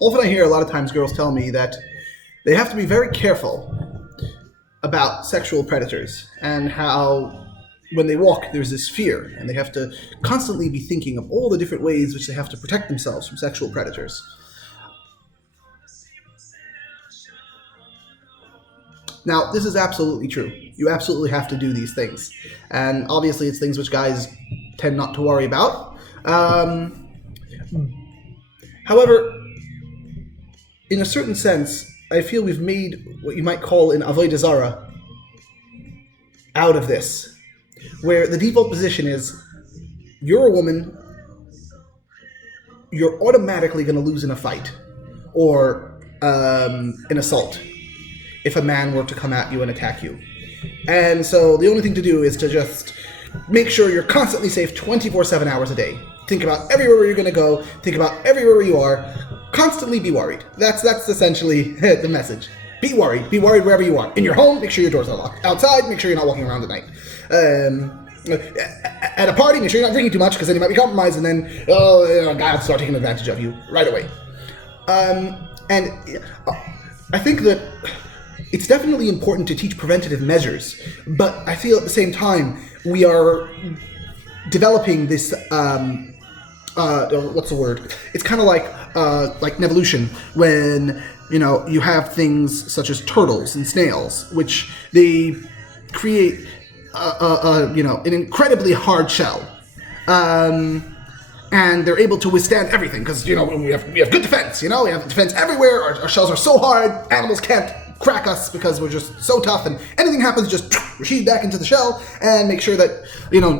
Often I hear a lot of times girls tell me that they have to be very careful about sexual predators and how when they walk there's this fear and they have to constantly be thinking of all the different ways which they have to protect themselves from sexual predators. Now, this is absolutely true. You absolutely have to do these things. And obviously, it's things which guys tend not to worry about. However, in a certain sense, I feel we've made what you might call an avodah zarah out of this, where the default position is you're a woman, you're automatically going to lose in a fight or an assault if a man were to come at you and attack you. And so the only thing to do is to just make sure you're constantly safe 24/7 hours a day. Think about everywhere where you're going to go. Think about everywhere where you are. Constantly be worried. That's essentially the message. Be worried. Be worried wherever you are. In your home, make sure your doors are locked. Outside, make sure you're not walking around at night. At a party, make sure you're not drinking too much because then you might be compromised and then a guy will start taking advantage of you right away. And I think that it's definitely important to teach preventative measures, but I feel at the same time we are developing this. What's the word? It's kind of like an evolution when you have things such as turtles and snails, which they create an incredibly hard shell, and they're able to withstand everything because we have good defense. We have defense everywhere. Our shells are so hard, animals can't crack us because we're just so tough, and anything happens, just recede back into the shell and make sure that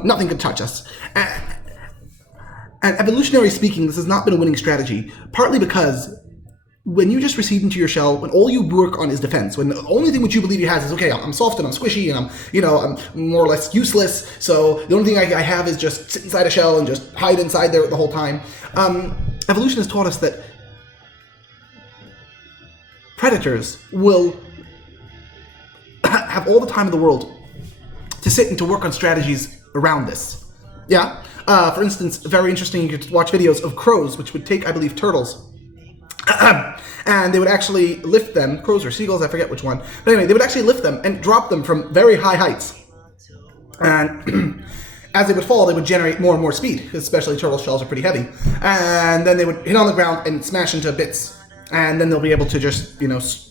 nothing can touch us. And evolutionary speaking, this has not been a winning strategy, partly because when you just recede into your shell, when all you work on is defense, when the only thing which you believe you have is, okay, I'm soft and I'm squishy and I'm more or less useless, so the only thing I have is just sit inside a shell and just hide inside there the whole time. Evolution has taught us that predators will have all the time in the world to sit and to work on strategies around this. Yeah? For instance, very interesting, you could watch videos of crows, which would take, I believe, turtles. And they would actually lift them, crows or seagulls, I forget which one. But anyway, they would actually lift them and drop them from very high heights. And as they would fall, they would generate more and more speed, especially turtle shells are pretty heavy. And then they would hit on the ground and smash into bits. And then they'll be able to just,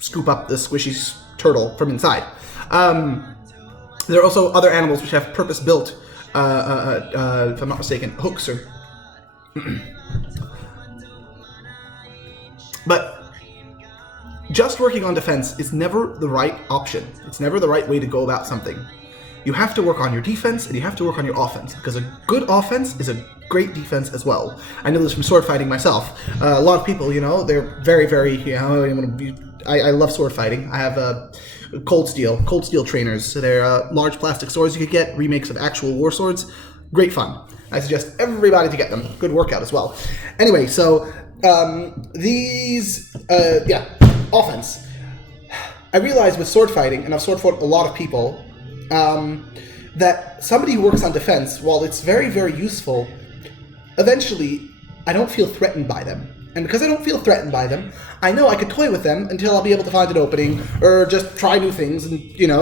scoop up the squishy turtle from inside. There are also other animals which have purpose-built, if I'm not mistaken, hooks or... But just working on defense is never the right option. It's never the right way to go about something. You have to work on your defense and you have to work on your offense, because a good offense is a great defense as well. I know this from sword fighting myself. A lot of people, they're very, very, I love sword fighting. I have cold steel trainers. So they're large plastic swords you could get, remakes of actual war swords. Great fun. I suggest everybody to get them. Good workout as well. Anyway, so offense. I realize with sword fighting, and I've sword fought a lot of people, that somebody who works on defense, while it's very, very useful, eventually I don't feel threatened by them. And because I don't feel threatened by them, I know I could toy with them until I'll be able to find an opening, or just try new things and,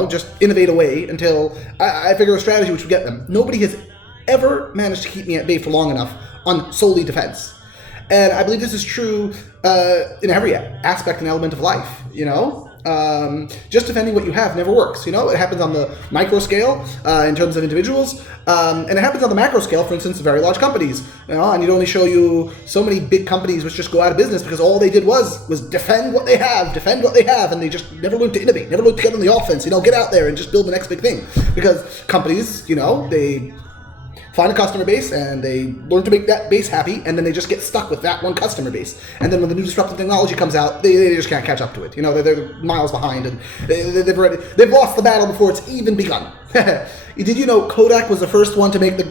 just innovate away until I figure a strategy which would get them. Nobody has ever managed to keep me at bay for long enough on solely defense. And I believe this is true in every aspect and element of life, Just defending what you have never works, It happens on the micro scale in terms of individuals, and it happens on the macro scale, for instance, very large companies, and you'd only show you so many big companies which just go out of business because all they did was defend what they have, and they just never learned to innovate, never learned to get on the offense, get out there and just build the next big thing. Because companies, they find a customer base and they learn to make that base happy, and then they just get stuck with that one customer base. And then when the new disruptive technology comes out, they just can't catch up to it. They're miles behind, and they've lost the battle before it's even begun. Did you know Kodak was the first one to make the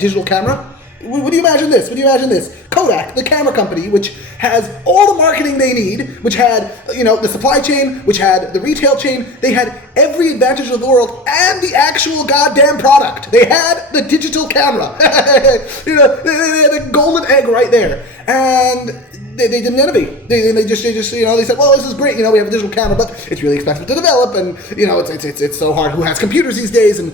digital camera? Would you imagine this? Would you imagine this? Kodak, the camera company, which has all the marketing they need, which had, the supply chain, which had the retail chain, they had every advantage of the world and the actual goddamn product. They had the digital camera. They had the golden egg right there. And they didn't innovate. They just they said, well, this is great. We have a digital camera, but it's really expensive to develop, and it's so hard. Who has computers these days? And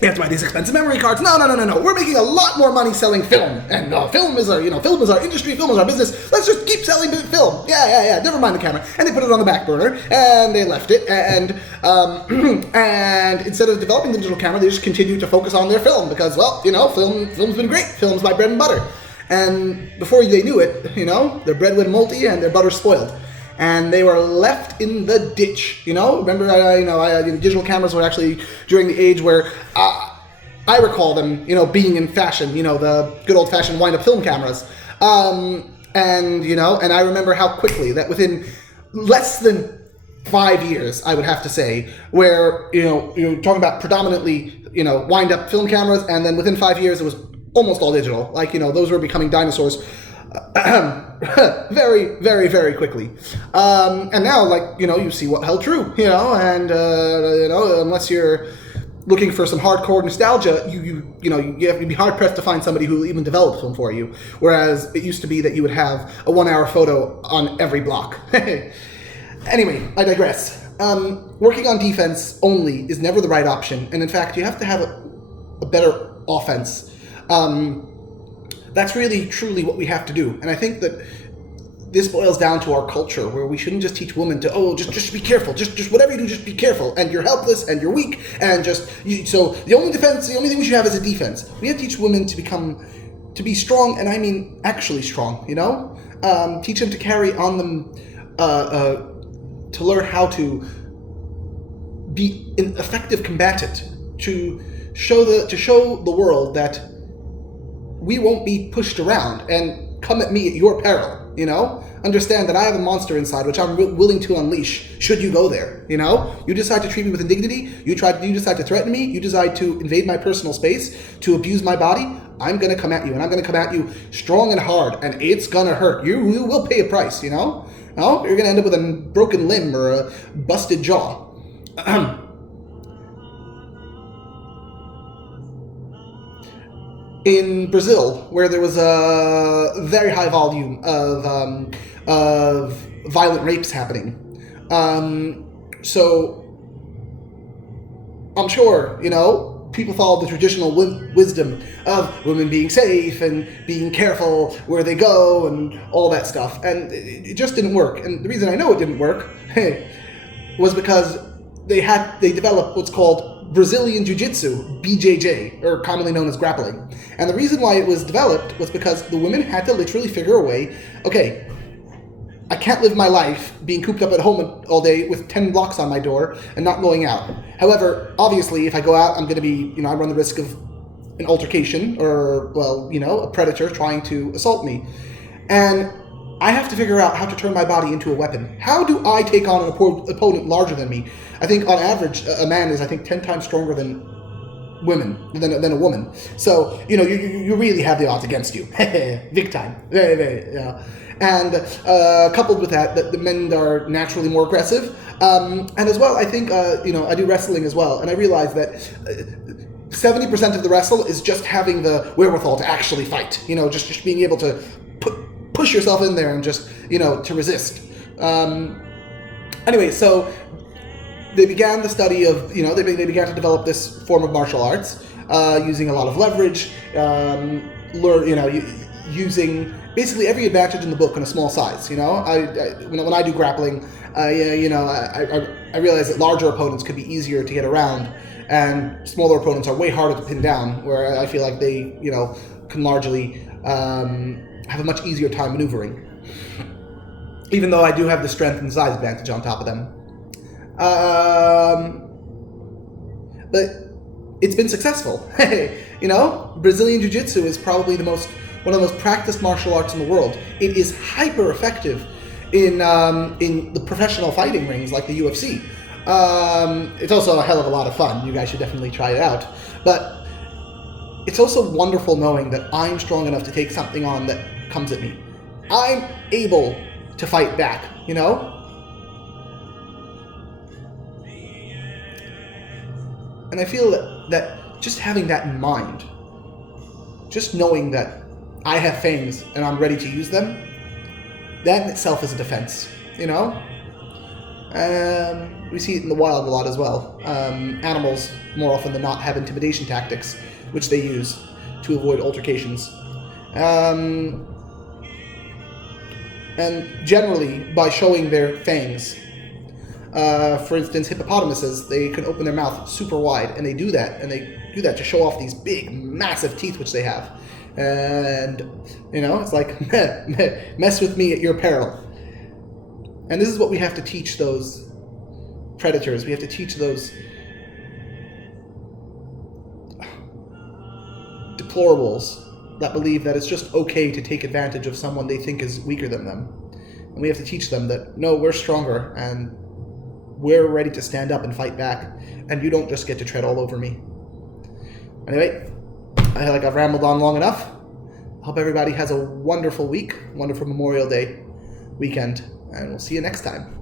we have to buy these expensive memory cards. No. We're making a lot more money selling film, and film is our industry. Film is our business. Let's just keep selling film. Yeah. Never mind the camera. And they put it on the back burner, and they left it. And and instead of developing the digital camera, they just continued to focus on their film because, film's been great. Film's my bread and butter. And before they knew it, their bread went moldy and their butter spoiled. And they were left in the ditch, Remember, digital cameras were actually during the age where I recall them, being in fashion, the good old-fashioned wind-up film cameras. And I remember how quickly that within less than 5 years, I would have to say, where, you're talking about predominantly, wind-up film cameras, and then within 5 years, it was almost all digital. Like, those were becoming dinosaurs very, very, very quickly. And now, you see what held true, and, unless you're looking for some hardcore nostalgia, you have to be hard-pressed to find somebody who will even develop film for you. Whereas it used to be that you would have a 1-hour photo on every block. Anyway, I digress. Working on defense only is never the right option. And in fact, you have to have a better offense. That's really, truly what we have to do. And I think that this boils down to our culture, where we shouldn't just teach women to, just be careful. Just whatever you do, just be careful. And you're helpless and you're weak. And so the only thing we should have is a defense. We have to teach women to be strong, and I mean actually strong, Teach them to carry on them, to learn how to be an effective combatant, to show the world that we won't be pushed around and come at me at your peril, Understand that I have a monster inside which I'm willing to unleash should you go there, You decide to treat me with indignity, you decide to threaten me, you decide to invade my personal space, to abuse my body, I'm going to come at you, and I'm going to come at you strong and hard, and it's going to hurt. You will pay a price, No, you're going to end up with a broken limb or a busted jaw. In Brazil, where there was a very high volume of violent rapes happening, so I'm sure people follow the traditional wisdom of women being safe and being careful where they go and all that stuff, and it just didn't work. And the reason I know it didn't work was because they developed what's called Brazilian Jiu-Jitsu, BJJ, or commonly known as grappling. And the reason why it was developed was because the women had to literally figure a way, okay, I can't live my life being cooped up at home all day with 10 blocks on my door and not going out. However, obviously, if I go out, I'm going to be, I run the risk of an altercation or, a predator trying to assault me. And I have to figure out how to turn my body into a weapon. How do I take on an opponent larger than me? I think on average, a man is 10 times stronger than a woman. So, you really have the odds against you. Big time. Very, very, And coupled with that, the men are naturally more aggressive. And as well, I think, I do wrestling as well. And I realize that 70% of the wrestle is just having the wherewithal to actually fight. Just being able to push yourself in there and just, to resist. Anyway, so they began the study of, they began to develop this form of martial arts using a lot of leverage, using basically every advantage in the book in a small size. When I do grappling, I realize that larger opponents could be easier to get around, and smaller opponents are way harder to pin down, where I feel like they, can largely have a much easier time maneuvering, even though I do have the strength and size advantage on top of them. But it's been successful. Brazilian Jiu-Jitsu is probably one of the most practiced martial arts in the world. It is hyper effective in the professional fighting rings like the UFC. It's also a hell of a lot of fun. You guys should definitely try it out. But it's also wonderful knowing that I'm strong enough to take something on that comes at me. I'm able to fight back, you know? And I feel that just having that in mind, just knowing that I have fangs and I'm ready to use them, that in itself is a defense, you know? We see it in the wild a lot as well. Animals, more often than not, have intimidation tactics, which they use to avoid altercations. And generally, by showing their fangs, for instance, hippopotamuses, they can open their mouth super wide, and they do that to show off these big, massive teeth which they have. And, you know, it's like, mess with me at your peril. And this is what we have to teach those predators. We have to teach those deplorables that believe that it's just okay to take advantage of someone they think is weaker than them. And we have to teach them that, no, we're stronger, and we're ready to stand up and fight back, and you don't just get to tread all over me. Anyway, I feel like I've rambled on long enough. I hope everybody has a wonderful week, wonderful Memorial Day weekend, and we'll see you next time.